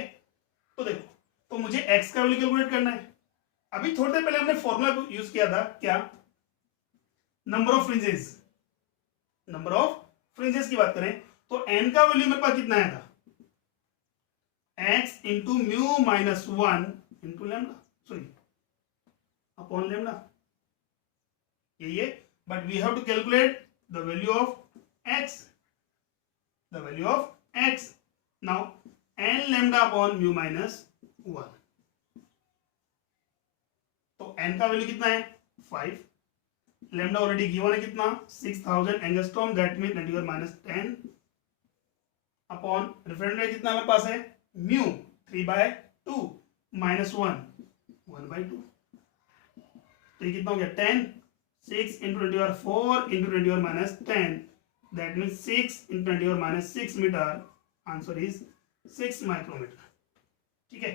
तो देखो, तो मुझे एक्स का वैल्यू कैलकुलेट करना है। अभी थोड़ी देर पहले हमने फॉर्मूला यूज किया था, क्या, number of fringes. Number of fringes की बात करें तो एन का वैल्यू मेरे पास कितना आया था, x into mu minus 1 into lambda, sorry upon lambda, यही है। But we have to calculate the value of x, the value of x. Now n lambda upon mu minus 1, तो एन का वैल्यू कितना है 5, लेमडा ऑलरेडी गिवन है कितना 6000 angstrom, that mean 10⁻10 upon referendum कितना हमारे पास है म्यू 3/2 माइनस 1/2, तो ये कितना हो गया 10, 6 into 10⁻4 into 10⁻10, that mean 6 into 10⁻6 metre, answer is 6 micrometre. ठीक है,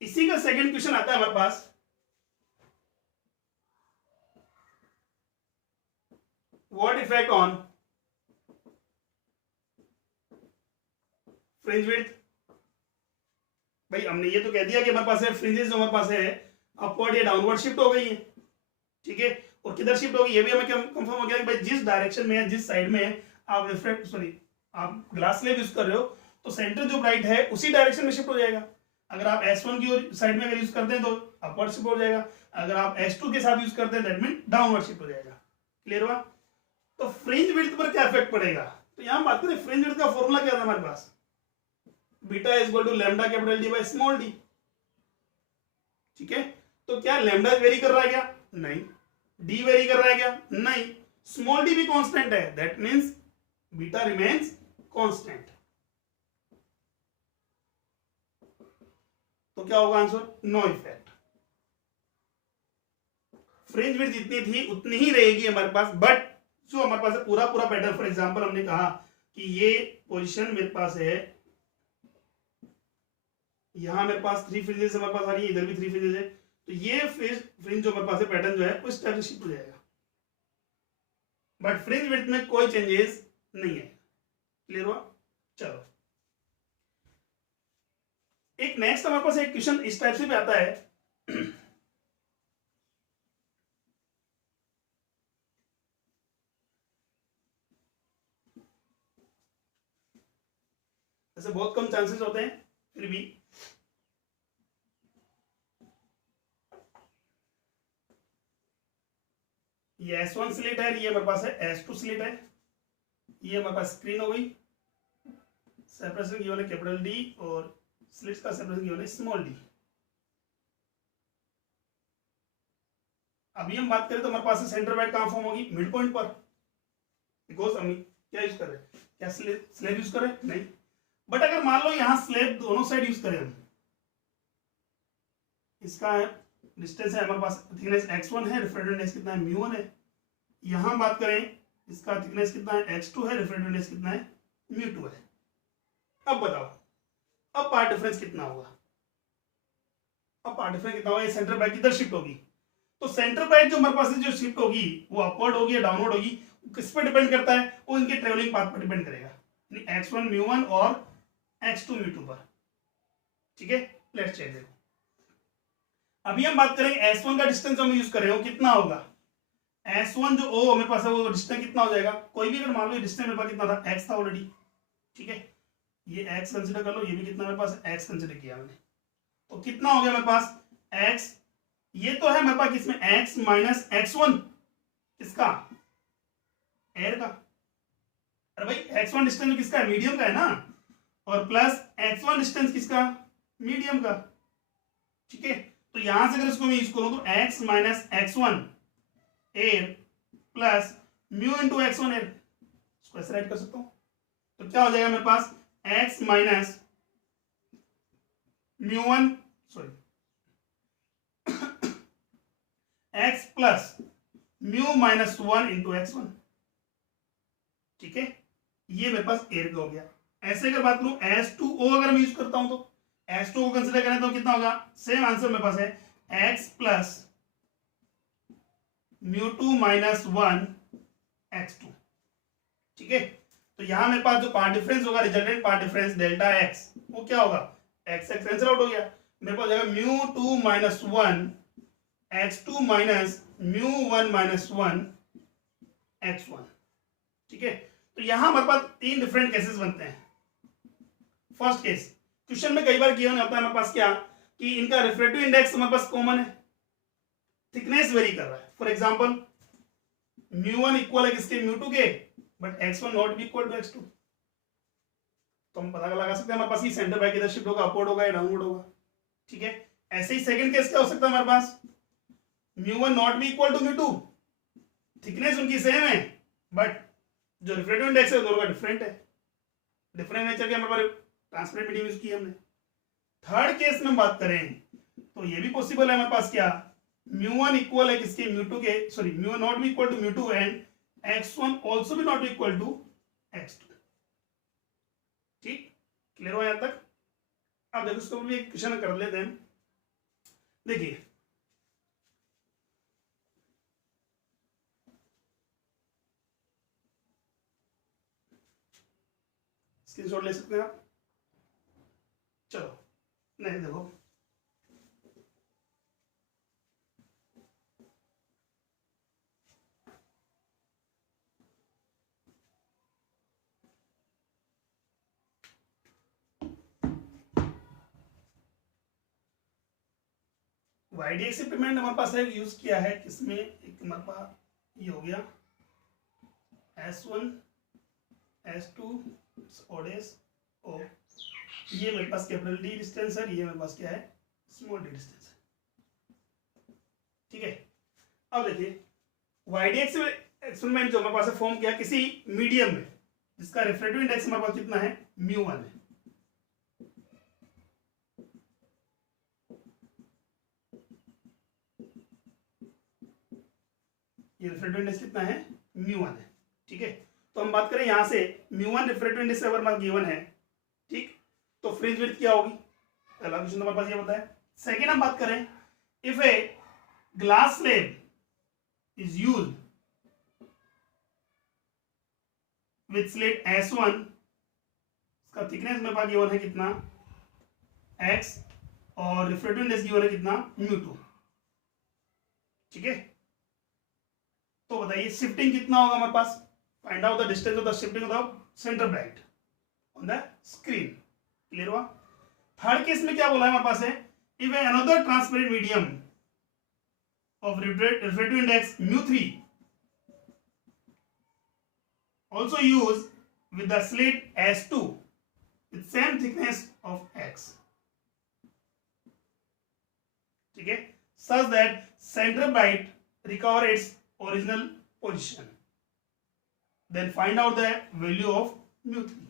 इसी का सेकंड क्वेश्चन आता है हमारे पास, what effect on fringe width. भाई हमने ये तो कह दिया कि हमारे पास है फ्रिंजेस जो हमारे पास है अपवर्ड या डाउनवर्ड शिफ्ट हो गई है। ठीक है, और किधर शिफ्ट होगी ये भी हमें कंफर्म हो गया कि भाई जिस डायरेक्शन में है, जिस साइड में है आप रिफ्लेक्ट सॉरी आप ग्लास स्लेब यूज कर रहे हो, तो सेंटर जो ब्राइट है उसी डायरेक्शन में शिफ्ट हो जाएगा। अगर आप S1 की ओर साइड में अगर यूज करते हैं तो अपवर्ड शिफ्ट हो जाएगा, अगर आप S2 के साथ यूज करते हैं दैट मीन डाउनवर्ड शिफ्ट हो जाएगा। क्लियर हुआ? तो फ्रिंज विड्थ पर क्या इफेक्ट पड़ेगा, तो यहां बात करें फ्रिंज विड्थ का फॉर्मूला क्या था हमारे पास, beta is equal to lambda capital D by small D. ठीक है, तो क्या लैम्डा वेरी कर रहा है क्या, नहीं। डी वेरी कर रहा है क्या, नहीं। स्मॉल डी भी कांस्टेंट है, that means beta remains constant. तो क्या होगा answer, no effect. Fringe width जितनी थी उतनी ही रहेगी हमारे पास, बट जो हमारे पास है पूरा पूरा पैटर्न, फॉर एग्जांपल हमने कहा कि ये पोजीशन मेरे पास है, यहां मेरे पास 3 फ्रिंजेस हमारे पास आ रही है, इधर भी 3 फ्रिंजेस है, तो ये फ्रिंज जो हमारे पास है पैटर्न जो है उस टाइप से शिफ्ट हो जाएगा, बट फ्रिंज विड्थ में कोई चेंजेस नहीं है। क्लियर हुआ? चलो, एक नेक्स्ट हमारे पास एक क्वेश्चन इस टाइप से भी आता है ऐसे बहुत कम चांसेस होते हैं, फिर भी ये S1 स्लिट है, ये हमारे पास है S2 स्लिट है, ये हमारे पास स्क्रीन हो गई, सेपरेशन गिवन है कैपिटल डी और स्लिट्स का सेपरेशन गिवन है स्मॉल डी। अभी हम बात करें तो हमारे पास सेंटर ब्राइट कहां फॉर्म होगी, मिड पॉइंट पर, बिकॉज हम क्या यूज कर रहे हैं, क्या स्लेब यूज कर रहे हैं, नहीं। बट अगर मान लो यहां स्लेब दोनों साइड यूज करें हम, इसका डिस्टेंस है हमारे पास, थिकनेस x1 है, रिफ्रैक्टिव कितना है μ1 है। यहां बात करें इसका थिकनेस कितना है x2 है, रिफ्रैक्टिव कितना है μ2 है। अब बताओ, अब पार्ट डिफरेंस कितना होगा, अब पार्ट डिफरेंस कितना होगा, ये सेंटर ब्राइट किधर शिफ्ट होगी, तो सेंटर ब्राइट जो हमारे पास जो शिफ्ट होगी वो अपवर्ड होगी या डाउनवर्ड होगी, किस पर डिपेंड करता है, वो इनके ट्रेवलिंग पाथ पर डिपेंड करेगा, यानी x1 μ1 और x2 μ2 पर। ठीक है, लेट्स चेक। देखो अभी हम बात करेंगे S1 का डिस्टेंस हम यूज कर रहे हो कितना होगा, S1 जो O मेरे पास है वो डिस्टेंस कितना हो जाएगा, कोई भी अगर मान लो डिस्टेंस मेरे पास कितना था x था ऑलरेडी। ठीक है, ये x कंसीडर कर लो, ये भी कितना मेरे पास x कंसीडर किया मैंने, तो कितना हो गया मेरे पास x, ये तो है मेरे पास किसमें x माइनस x1, किसका, एयर का, अरे भाई x1 डिस्टेंस किसका है, मीडियम का है ना, और प्लस x1 डिस्टेंस किसका, मीडियम का। ठीक है, तो यहां से अगर इसको मैं यूज करूं तो x minus x1 air plus mu into x1 air, इसको ऐसे राइट कर सकता हूं, तो क्या हो जाएगा मेरे पास x minus μ1 sorry x plus mu minus 1 into x1। ठीक है, ये मेरे पास एयर का हो गया। ऐसे अगर बात करूं S2O अगर मैं यूज करता हूं तो S2 को कंसीडर करें तो कितना होगा, सेम आंसर मेरे पास है x प्लस μ2 माइनस 1 x2। ठीक है, तो यहां मेरे पास जो पार्ट डिफरेंस होगा, resultant path difference delta x, वो क्या होगा, x x कैंसिल आउट हो गया, मेरे पास जाएगा μ2 minus 1 x2 minus μ1 minus 1 x1। ठीक है, तो यहां हमारे पास तीन डिफरेंट केसेस बनते हैं। फर्स्ट केस, क्वेश्चन में कई बार गिवन होता है हमारे पास क्या, कि इनका रिफ्रैक्टिव इंडेक्स हमारे पास कॉमन है, थिकनेस वेरी कर रहा है। फॉर एग्जांपल μ1 इक्वल है किसके, μ2 के, but x1 not be equal to x2। तो हम पता लगा सकते हैं हमारे पास ये सेंटर बाय किधर शिफ्ट होगा, अपवर्ड होगा या डाउनवर्ड होगा। ठीक है, ऐसे ही सेकंड केस क्या हो सकता है हमारे पास, μ1 not be equal to μ2, thickness उनकी सेम है बट जो रिफ्रैक्टिव इंडेक्स है दोनों का डिफरेंट है, डिफरेंट नेचर के हमारे पास ट्रांसपेरेंट मीडियम यूज की हमने। थर्ड केस में हम बात करें तो ये भी पॉसिबल है हमारे पास क्या, μ1 इक्वल है किसके, μ2 के, sorry μ1 not be equal to μ2 and x1 also भी not be equal to x2। ठीक, क्लियर हो यहां तक। अब देखो इसको भी एक क्वेश्चन कर लेते हैं। देखिए स्क्रीनशॉट ले सकते हैं आप। चलो नहीं, देखो YDX पेमेंट हमारे पास है, यूज किया है किसमें, एक हमारे पास ये हो गया S1 S2 ओडेस ओ, ये मेरे पास कैपिटल डी डिस्टेंस है, ये मेरे पास क्या है, स्मॉल डी डिस्टेंस है। ठीक है, अब देखिए YDX एक्सपेरिमेंट जो हमारे पास है फॉर्म किया किसी मीडियम में जिसका रिफ्रैक्टिव इंडेक्स हमारे पास कितना है, μ1 है। ये रिफ्रैक्टिव इंडेक्स कितना है, μ1 है। ठीक है, तो हम बात करें यहां से μ1 रिफ्रैक्टिव इंडेक्स अगर हमारा गिवन है, ठीक, तो फ्रिंज विड्थ क्या होगी, पहला क्वेश्चन हमारे पास ये बताया। सेकेंड हम बात करें, if a glass slab is used with slit S1, इसका थिकनेस मेरे पास गिवन है कितना, x, और रिफ्रैक्टिव इंडेक्स गिवन है कितना, μ2। ठीक है, तो बताइए शिफ्टिंग कितना होगा हमारे पास, find out the distance of the shifting of the centre bright on the screen. Clear हुआ। थर्ड केस में क्या बोला है हमारे पास है, if another transparent medium of refractive index μ3 also used with the slit S2 with same thickness of x, ठीक है, such that center bright recover its original position, then find out the value of μ3।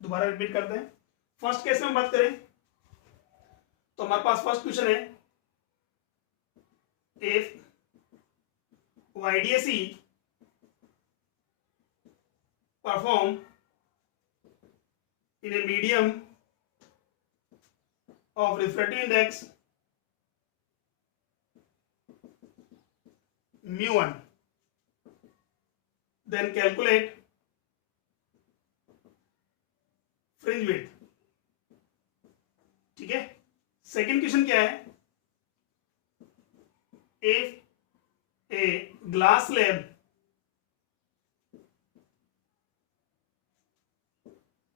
दोबारा repeat करते हैं। First case में हम बात करें तो हमारे पास फर्स्ट क्वेश्चन है, if YDAC perform in a medium of refractive index μ1, then calculate fringe width। ठीक है, सेकेंड क्वेश्चन क्या है, if a glass slab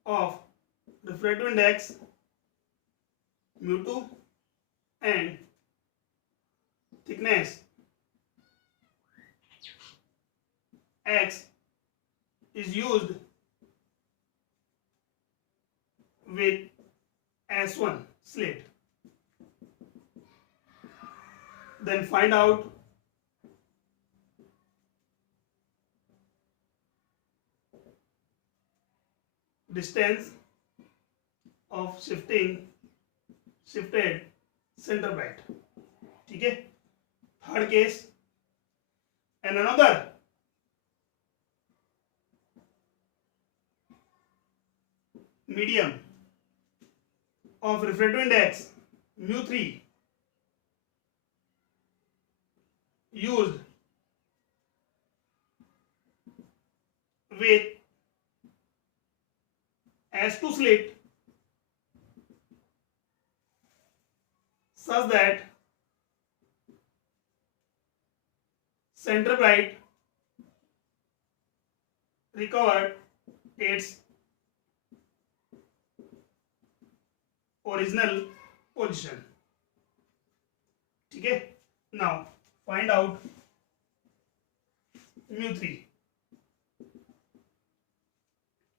of refractive index μ2 and thickness x is used with S1 slit, then find out distance of shifted center bright। ठीक है, third case, and another medium of refractive index μ3 used with S2 slit such that center bright recovered its original position. ठीक है, now find out μ3.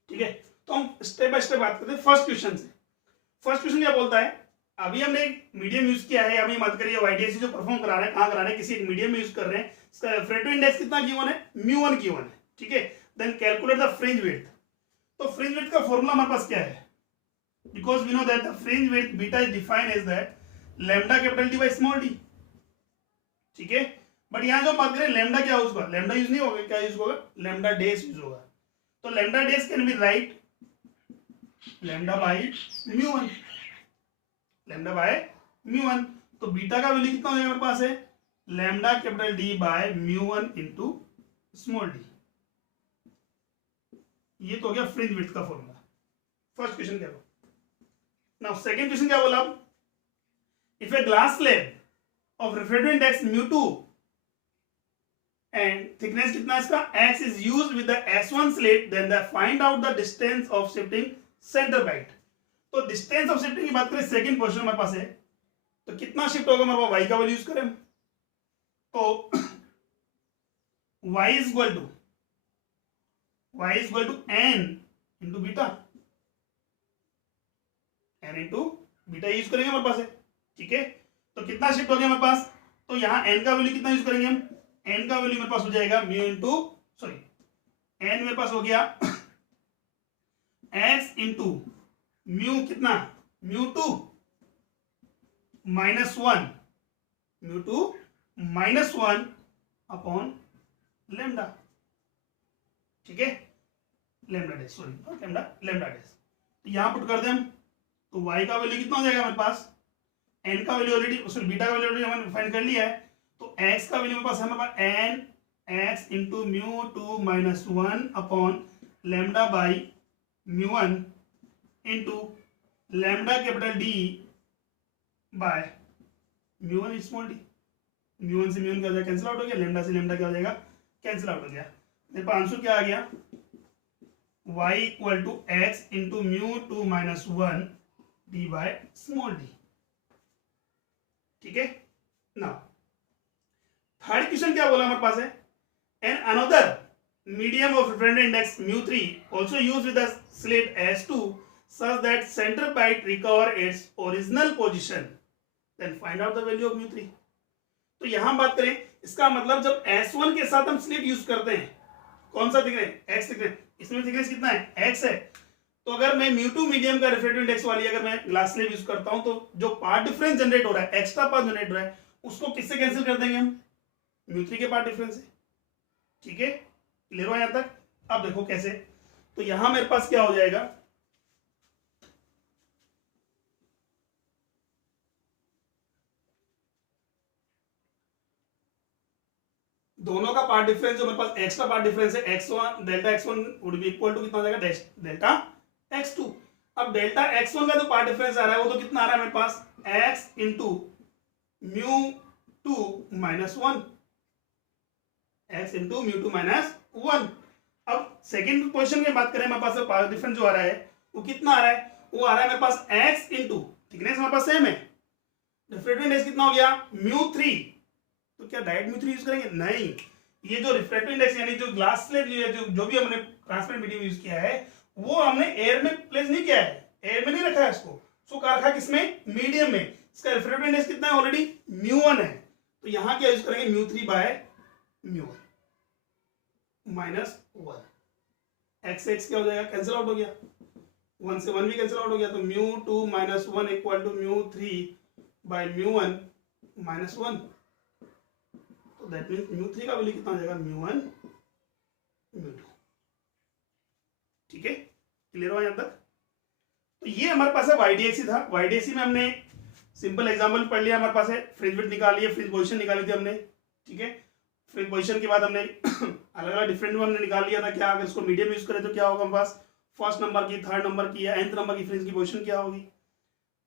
ठीक है, तो हम step by step बात करते हैं फर्स्ट क्वेश्चन से. फर्स्ट क्वेश्चन क्या बोलता है, अभी हमने एक मीडियम यूज किया है, अभी मत करिए वाईडीएसी जो परफॉर्म करा रहे हैं, कहां करा रहे हैं, किसी एक मीडियम में यूज कर रहे हैं, इसका रेफ्रेक्टिव इंडेक्स कितना गिवन है, μ1 गिवन है. ठीक है, then calculate the fringe width. तो फ्रिंज विड्थ का फॉर्मूला हमारे पास क्या है, because we know that the fringe width beta is defined as that lambda capital D by small D. ठीक है, बट यहां जो बात करें लैम्डा क्या यूज होगा, लैम्डा यूज नहीं होगा, क्या यूज होगा, लैम्डा डेस यूज होगा. तो lambda dash can be write lambda by μ1, lambda by μ1. तो बीटा का वैल्यू कितना हो जाएगा हमारे पास है, lambda capital D by μ1 into small D. ये तो हो गया फ्रिंज विड्थ का फॉर्मूला. फर्स्ट क्वेश्चन क्या बोला. नाउ सेकंड क्वेश्चन क्या बोला, if a glass slab of refractive index μ2 and thickness कितना है इसका x is used with the S1 slit, then the find out the distance of shifting center right. तो distance of shifting की बात करें, second question हमारे पास है, तो कितना शिफ्ट होगा हमारे पास, y का वैल्यू यूज करें. तो y is equal to n into beta, n into beta use करेंगे हमारे पास है. ठीक है, तो कितना शिफ्ट हो गया हमारे पास, तो यहाँ n का वैल्यू कितना यूज करेंगे हम, n का वैल्यू मेरे पास हो जाएगा म्यू इंटू n मेरे पास हो गया x इंटू म्यू कितना, μ2 -1, μ2 -1 अपॉन लैम्डा. ठीक है, लैम्डा डेस, लैम्डा डेस. तो यहां पुट कर दें हम, तो y का वैल्यू कितना हो जाएगा हमारे पास, n का वैल्यू ऑलरेडी, उसमें बीटा का वैल्यू ऑलरेडी हमने फाइंड कर लिया है. तो x का वैल्यू मेरे पास है हमारे पास n x into μ2 -1 upon lambda by μ1 into lambda capital D by μ1 small D. μ1 से μ1 क्या हो जाएगा, कैंसिल आउट हो गया, लैम्डा से लैम्डा क्या हो जाएगा, कैंसिल आउट हो गया. मेरे पास आंसर क्या आ गया, y equal to x into μ2 -1 D by small D. ठीक है, नाउ थर्ड क्वेश्चन क्या बोला हमारे पास है, an another medium of refractive index μ3 also used with a slit S2 such that center bite recover its original position, then find out the value of μ3. तो यहां बात करें, इसका मतलब जब S1 के साथ हम स्लिट यूज करते हैं, कौन सा थिकनेस, x थिकनेस, इसमें थिकनेस कितना है, x है. तो अगर मैं μ2 मीडियम का रिफ्रेक्टिव इंडेक्स वाली अगर मैं ग्लास स्लिट यूज करता हूं, तो जो पार्ट डिफरेंस जनरेट हो रहा है, एक्स्ट्रा पार्ट जनरेट हो रहा है, उसको किससे कैंसिल कर देंगे हम, μ3 के पार्ट डिफरेंस से. ठीक है, क्लियर हुआ यहां तक. अब देखो कैसे, तो यहां मेरे पास क्या हो जाएगा, दोनों का पार्ट डिफरेंस जो मेरे पास एक्स्ट्रा पार्ट डिफरेंस है x1 delta x1 would be equal to कितना हो जाएगा, डेल्टा x2. अब डेल्टा x1 का जो पार्ट डिफरेंस आ रहा है वो तो कितना आ रहा है मेरे पास, x इंटू μ2 -1, x इंटू μ2 -1. अब सेकेंड पोजिशन में बात करें, मेरे पास पार्ट डिफरेंस जो आ रहा है वो कितना आ रहा है, वो आ रहा है मेरे पास x इंटू थिकनेस हमारे पास सेम है, रिफ्रेक्टिव इंडेक्स कितना हो गया μ3. तो क्या डायरेक्ट μ3 यूज करेंगे, नहीं, ये जो रिफ्रेक्टिव इंडेक्स यानी जो ग्लास स्लैब जो भी हमने ट्रांसपेरेंट मीडियम यूज किया है, वो हमने एयर में प्लेस नहीं किया है, एयर में नहीं रखा है इसको, सो रखा किसमें, मीडियम में. इसका रिफ्रेक्टिव इंडेक्स कितना है, ऑलरेडी μ1 है. तो यहां क्या यूज करेंगे, μ3 बाय μ1 -1. x x क्या हो जाएगा, कैंसिल आउट हो गया, 1 से 1 भी कैंसिल आउट हो गया. तो μ2 -1 इक्वल टू μ3 बाय μ1 -1. तो दैट मींस μ3 का वैल्यू कितना हो जाएगा, μ1 μ2. ठीक है, क्लियर हुआ यहां तक. तो ये हमारे पास है वाईडीएक्सी था. वाईडीएक्सी में हमने सिंपल एग्जांपल पढ़ लिया, हमारे पास है फ्रिंज विड्थ निकाली है, फ्रिंज पोजीशन निकाली थी हमने. ठीक है, फिर पोजीशन के बाद हमने अलग अलग डिफरेंट हमने निकाल लिया था क्या, अगर इसको मीडियम यूज करें तो क्या होगा हमारे पास, फर्स्ट नंबर की, थर्ड नंबर की या nth नंबर की फ्रिंज की पोजीशन क्या होगी।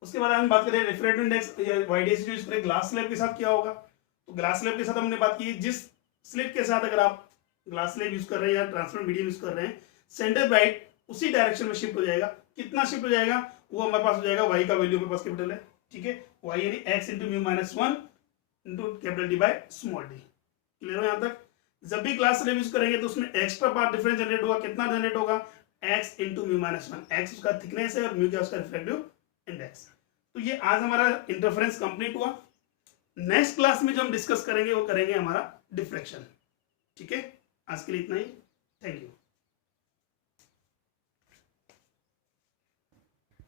उसके बाद हम बात करें रिफ्रैक्टिव इंडेक्स YDS यूज करें ग्लास स्लैब के साथ क्या होगा। तो ग्लास स्लैब के साथ हमने बात की जिस स्लिट के साथ अगर आप ग्लास स्लैब यूज कर रहे हैं या ट्रांसपेरेंट मीडियम यूज कर रहे हैं, सेंटर ब्राइट उसी डायरेक्शन में शिफ्ट हो जाएगा। कितना शिफ्ट हो जाएगा, वो हमारे पास हो जाएगा y का वैल्यू हमारे पास कैपिटल है, ठीक है, y यानी x into mu minus 1 into capital D by small D. Clear हो यहाँ तक। जब भी क्लास स्लैब यूज करेंगे तो उसमें एक्स्ट्रा पार्ट डिफरेंस जनरेट होगा, कितना जनरेट होगा, x into mu minus 1, x उसका थिकनेस है और म्यू क्या उसका रिफ्रैक्टिव इंडेक्स। तो ये आज हमारा इंटरफेरेंस कंप्लीट हुआ। नेक्स्ट क्लास में जो हम डिस्कस करेंगे वो करेंगे हमारा डिफ्रैक्शन। ठीक है, आज के लिए इतना ही, थैंक यू।